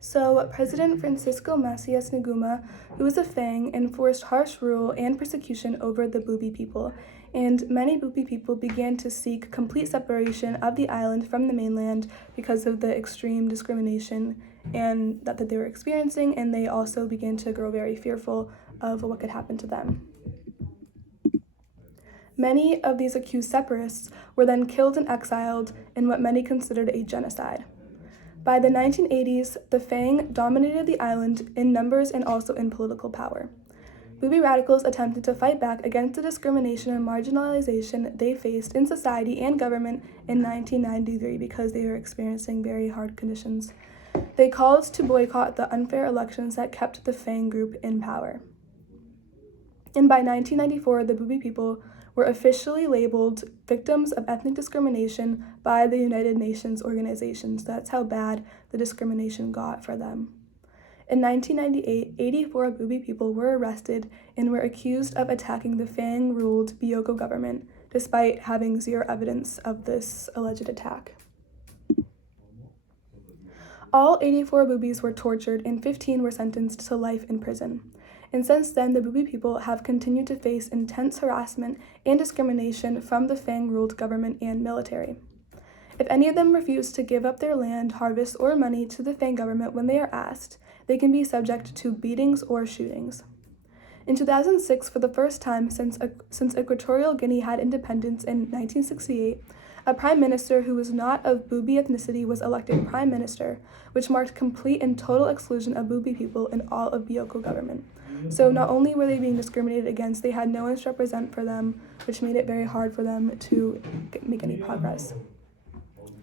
So, President Francisco Macias Neguma, who was a Fang, enforced harsh rule and persecution over the Bubi people, and many Bubi people began to seek complete separation of the island from the mainland because of the extreme discrimination and that they were experiencing, and they also began to grow very fearful of what could happen to them. Many of these accused separatists were then killed and exiled in what many considered a genocide. By the 1980s, the Fang dominated the island in numbers and also in political power. Bubi radicals attempted to fight back against the discrimination and marginalization they faced in society and government in 1993 because they were experiencing very hard conditions. They called to boycott the unfair elections that kept the Fang group in power. And by 1994, the Bubi people were officially labeled victims of ethnic discrimination by the United Nations organizations. That's how bad the discrimination got for them. In 1998, 84 Bubi people were arrested and were accused of attacking the Fang-ruled Bioko government, despite having zero evidence of this alleged attack. All 84 Bubis were tortured and 15 were sentenced to life in prison. And since then, the Bubi people have continued to face intense harassment and discrimination from the Fang-ruled government and military. If any of them refuse to give up their land, harvest, or money to the Fang government when they are asked, they can be subject to beatings or shootings. In 2006, for the first time since Equatorial Guinea had independence in 1968, a prime minister who was not of Bubi ethnicity was elected prime minister, which marked complete and total exclusion of Bubi people in all of Bioko government. So not only were they being discriminated against, they had no one to represent for them, which made it very hard for them to make any progress.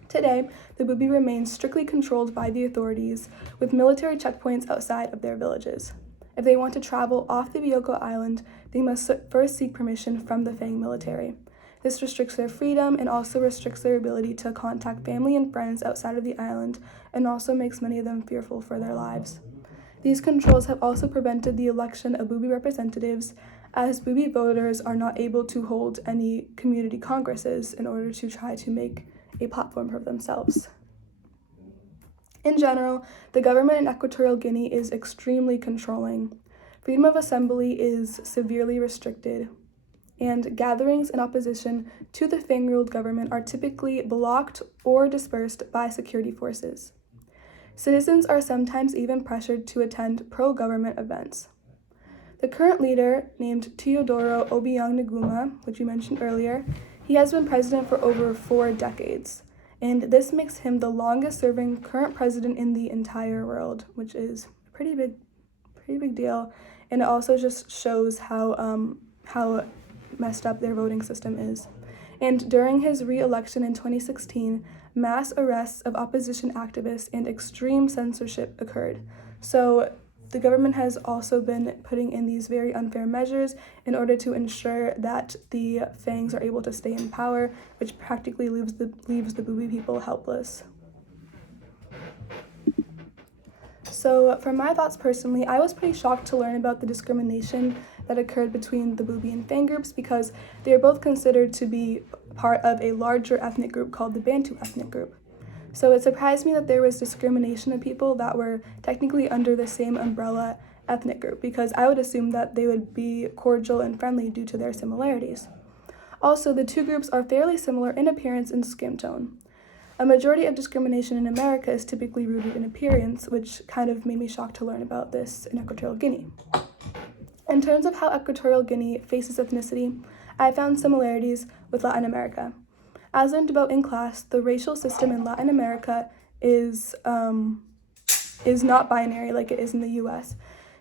Today, the Bubi remain strictly controlled by the authorities, with military checkpoints outside of their villages. If they want to travel off the Bioko island, they must first seek permission from the Fang military. This restricts their freedom and also restricts their ability to contact family and friends outside of the island, and also makes many of them fearful for their lives. These controls have also prevented the election of Bubi representatives, as Bubi voters are not able to hold any community congresses in order to try to make a platform for themselves. In general, the government in Equatorial Guinea is extremely controlling. Freedom of assembly is severely restricted, and gatherings in opposition to the Fang-ruled government are typically blocked or dispersed by security forces. Citizens are sometimes even pressured to attend pro-government events. The current leader, named Teodoro Obiang Neguma, which we mentioned earlier, he has been president for over 4 decades, and this makes him the longest-serving current president in the entire world, which is a pretty big deal, and it also just shows how messed up their voting system is. And during his re-election in 2016, mass arrests of opposition activists and extreme censorship occurred. So the government has also been putting in these very unfair measures in order to ensure that the Fangs are able to stay in power, which practically leaves the Bubi people helpless. So for my thoughts personally, I was pretty shocked to learn about the discrimination that occurred between the Bubi and Fang groups because they are both considered to be part of a larger ethnic group called the Bantu ethnic group. So it surprised me that there was discrimination of people that were technically under the same umbrella ethnic group, because I would assume that they would be cordial and friendly due to their similarities. Also, the two groups are fairly similar in appearance and skin tone. A majority of discrimination in America is typically rooted in appearance, which kind of made me shocked to learn about this in Equatorial Guinea. In terms of how Equatorial Guinea faces ethnicity, I found similarities with Latin America. As learned about in class, the racial system in Latin America is not binary like it is in the US.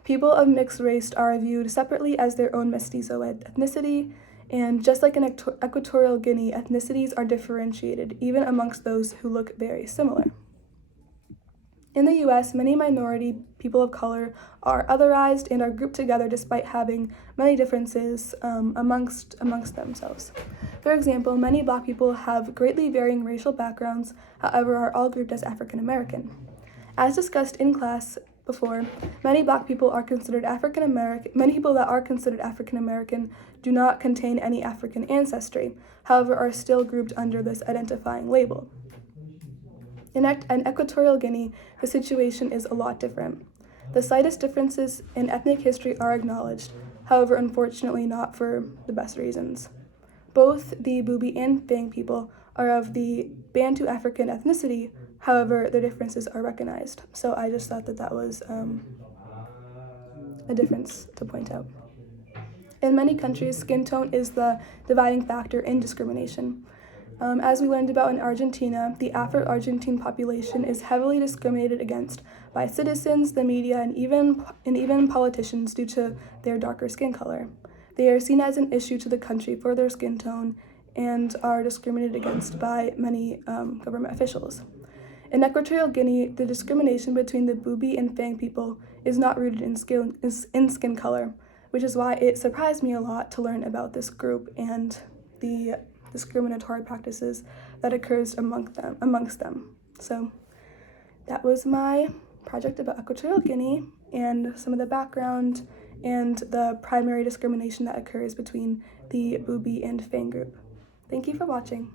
People of mixed race are viewed separately as their own mestizo ethnicity, and just like in Equatorial Guinea, ethnicities are differentiated, even amongst those who look very similar. In the US, many minority people of color are otherized and are grouped together despite having many differences amongst themselves. For example, many Black people have greatly varying racial backgrounds, however, are all grouped as African American. As discussed in class before, many Black people are considered African American. Many people that are considered African American do not contain any African ancestry, however, are still grouped under this identifying label. In Equatorial Guinea, the situation is a lot different. The slightest differences in ethnic history are acknowledged, however, unfortunately not for the best reasons. Both the Bubi and Fang people are of the Bantu African ethnicity, however, their differences are recognized. So I just thought that was a difference to point out. In many countries, skin tone is the dividing factor in discrimination. As we learned about in Argentina, the Afro-Argentine population is heavily discriminated against by citizens, the media, and even politicians due to their darker skin color. They are seen as an issue to the country for their skin tone and are discriminated against by many government officials. In Equatorial Guinea, the discrimination between the Bubi and Fang people is not rooted in skin color, which is why it surprised me a lot to learn about this group and the discriminatory practices that occurs amongst them. So that was my project about Equatorial Guinea and some of the background and the primary discrimination that occurs between the Bubi and Fang group. Thank you for watching.